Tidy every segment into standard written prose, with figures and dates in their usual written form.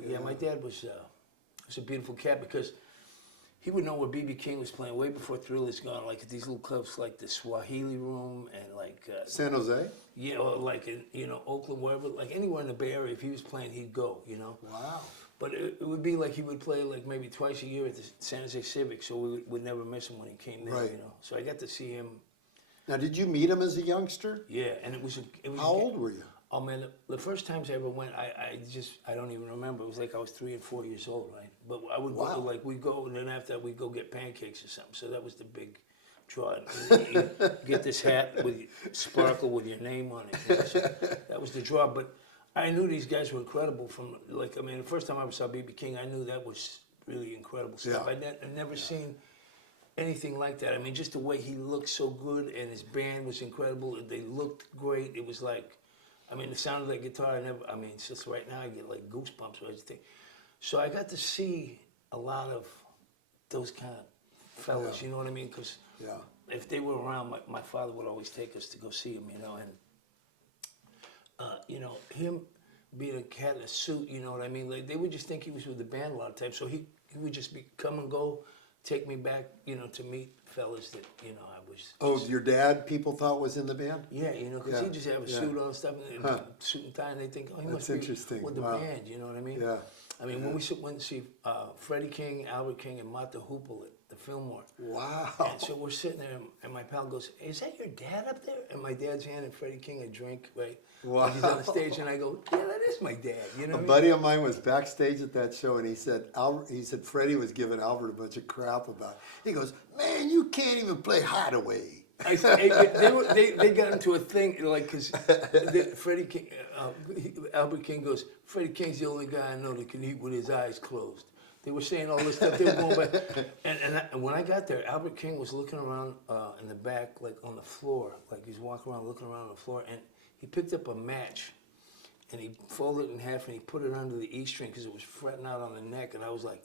But yeah, my dad was a beautiful cat because he would know where B.B. King was playing way before Thriller's gone, like at these little clubs like the Swahili Room and like... San Jose? Yeah, or like in, Oakland, wherever, like anywhere in the Bay Area, if he was playing, he'd go, Wow. But it would be like he would play like maybe twice a year at the San Jose Civic, so we would never miss him when he came there, Right. So I got to see him. Now, did you meet him as a youngster? Yeah, and it was How old were you? Oh man, the first times I ever went, I don't even remember. It was like I was 3 and 4 years old, right? But I would go, like we'd go, and then after that we'd go get pancakes or something. So that was the big draw. You get this hat with sparkle with your name on it. So that was the draw. But I knew these guys were incredible. The first time I ever saw B.B. King, I knew that was really incredible stuff. Yeah. I'd never seen anything like that. I mean, just the way he looked so good, and his band was incredible. They looked great. It was like. The sound of that guitar, it's just right now I get like goosebumps. I just think. So I got to see a lot of those kind of fellas, you know what I mean? Because if they were around, my father would always take us to go see them, and, him being a cat in a suit, you know what I mean? Like, they would just think he was with the band a lot of times. So he would just come and go, take me back, to meet fellas that, I was... Oh, your dad, people thought was in the band? Yeah, because he'd just have a suit on and stuff, and suit and tie, and they think, oh, he must be with the band, you know what I mean? Yeah. When we went to see Freddie King, Albert King, and Martha Hoople at the Fillmore. Wow. And so we're sitting there, and my pal goes, is that your dad up there? And my dad's handing Freddie King a drink, right? Wow. And he's on the stage, and I go, yeah, that is my dad, you know what I mean? A buddy of mine was backstage at that show, and he said Freddie was giving Albert a bunch of crap about it. He goes, man, you can't even play Hideaway. I said, they got into a thing, like, because Freddie King, Albert King goes, Freddie King's the only guy I know that can eat with his eyes closed. They were saying all this stuff. They were going back. And when I got there, Albert King was looking around in the back, like on the floor. Like he's walking around looking around on the floor. And he picked up a match. And he folded it in half and he put it under the E string because it was fretting out on the neck. And I was like,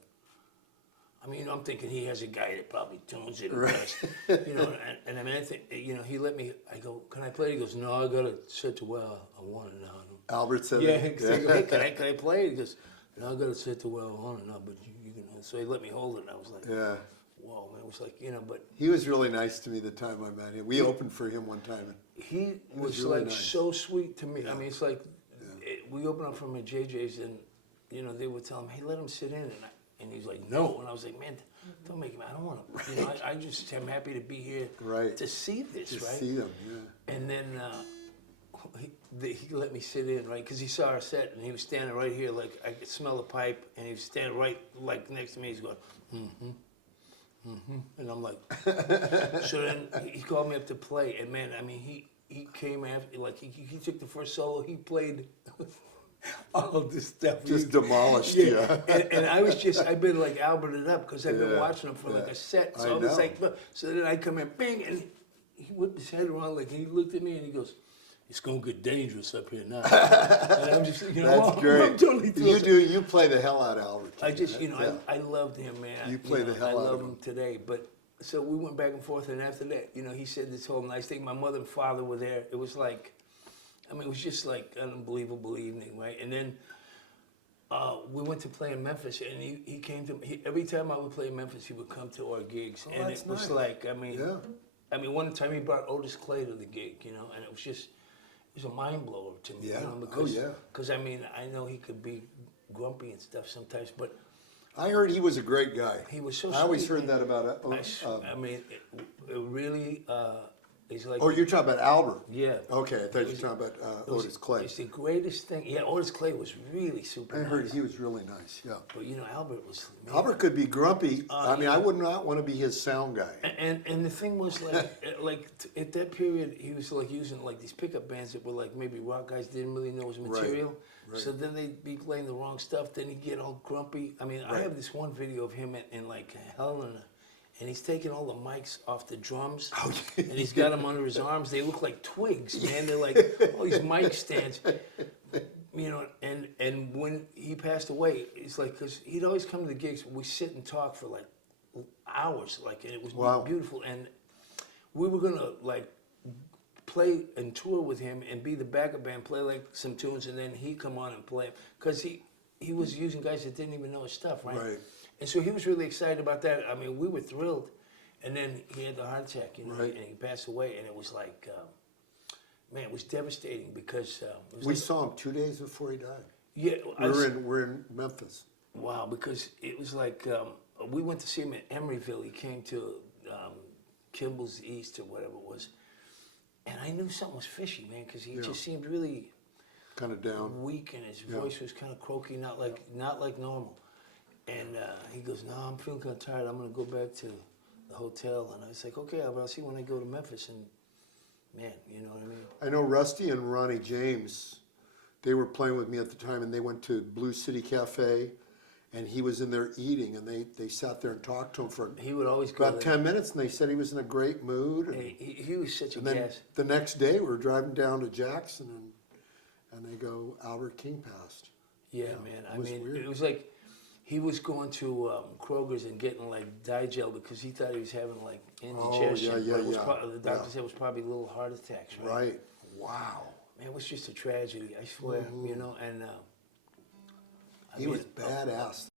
I'm thinking he has a guy that probably tunes it. Right. I think, he let me, I go, can I play? He goes, no, I got to set to where I want it now. Albert said that? Yeah, he goes, hey, can I play? He goes, no, I got to set to where I want it now, but you can. So he let me hold it, and I was like, whoa, man. It was like, but. He was really nice to me the time I met him. We opened for him one time. And he was really like nice. So sweet to me. Yeah. It's like, we opened up for him at JJ's, and, they would tell him, hey, let him sit in, and he's like, no. And I was like, man, don't make him. I don't want to. I just am happy to be here to see this, to right? see them, yeah. And then he let me sit in, right? Because he saw our set, and he was standing right here, like I could smell the pipe, and he was standing right, like next to me. He's going, and I'm like, so then he called me up to play, and man, he came after, like he took the first solo, he played. All this stuff. Just demolished, yeah. And I've been like Alberted up because I've been watching him for like a set. So I was like, so then I come in, bing, and he whipped his head around, like, and he looked at me and he goes, it's going to get dangerous up here now. And I'm just, That's great. I'm totally you play the hell out of Albert. I just, I loved him, man. You play the hell out of him. I love him today. But so we went back and forth, and after that, he said this whole nice thing. My mother and father were there. It was like, it was just like an unbelievable evening, right? And then we went to play in Memphis, and he came to me. Every time I would play in Memphis, he would come to our gigs. And it was like, one time he brought Otis Clay to the gig, and it was just, it was a mind blower to me. Yeah. Because, I know he could be grumpy and stuff sometimes, but. I heard he was a great guy. He was so I always heard that about it really... He's like, oh, you're talking about Albert? Yeah. Okay, I thought you were talking about Otis Clay. It's the greatest thing. Yeah, Otis Clay was really super nice. I heard he was really nice, yeah. But, Albert was... Man. Albert could be grumpy. I would not want to be his sound guy. And the thing was, like, at that period, he was, like, using, like, these pickup bands that were, like, maybe rock guys didn't really know his material. Right. So then they'd be playing the wrong stuff. Then he'd get all grumpy. I have this one video of him in like, Helena. And he's taking all the mics off the drums, and he's got them under his arms. They look like twigs, man. They're like all these mic stands, And when he passed away, it's like, because he'd always come to the gigs, we sit and talk for like hours, like, and it was beautiful. And we were gonna like play and tour with him and be the backup band, play like some tunes, and then he'd come on and play, because he he was using guys that didn't even know his stuff, right? Right. And so he was really excited about that. I mean, we were thrilled. And then he had the heart attack, you know, Right. and he passed away. And it was like, man, it was devastating because it was We like, saw him 2 days before he died. yeah, We're in Memphis. wow, because it was like we went to see him at Emeryville. He came to Kimball's East or whatever it was, and I knew something was fishy, man, because he just seemed really Kind of down. weak, and his voice was kind of croaky, not like normal. And he goes, "No, I'm feeling kind of tired. I'm gonna go back to the hotel." And I was like, "Okay, I'll see you when I go to Memphis." And man, you know what I mean? I know Rusty and Ronnie James, they were playing with me at the time, and they went to Blue City Cafe, and he was in there eating, and they sat there and talked to him for He would always go about there. 10 minutes, and they said he was in a great mood. And, He was such a and then gas. the next day, we were driving down to Jackson, and they go, Albert King passed. Yeah, man. I was mean, weird. it was like he was going to Kroger's and getting like Digel because he thought he was having like indigestion. yeah, but it was yeah, the doctor yeah. said it was probably little heart attacks, right? Right. Wow. Man, it was just a tragedy. I swear, you know. And He was badass.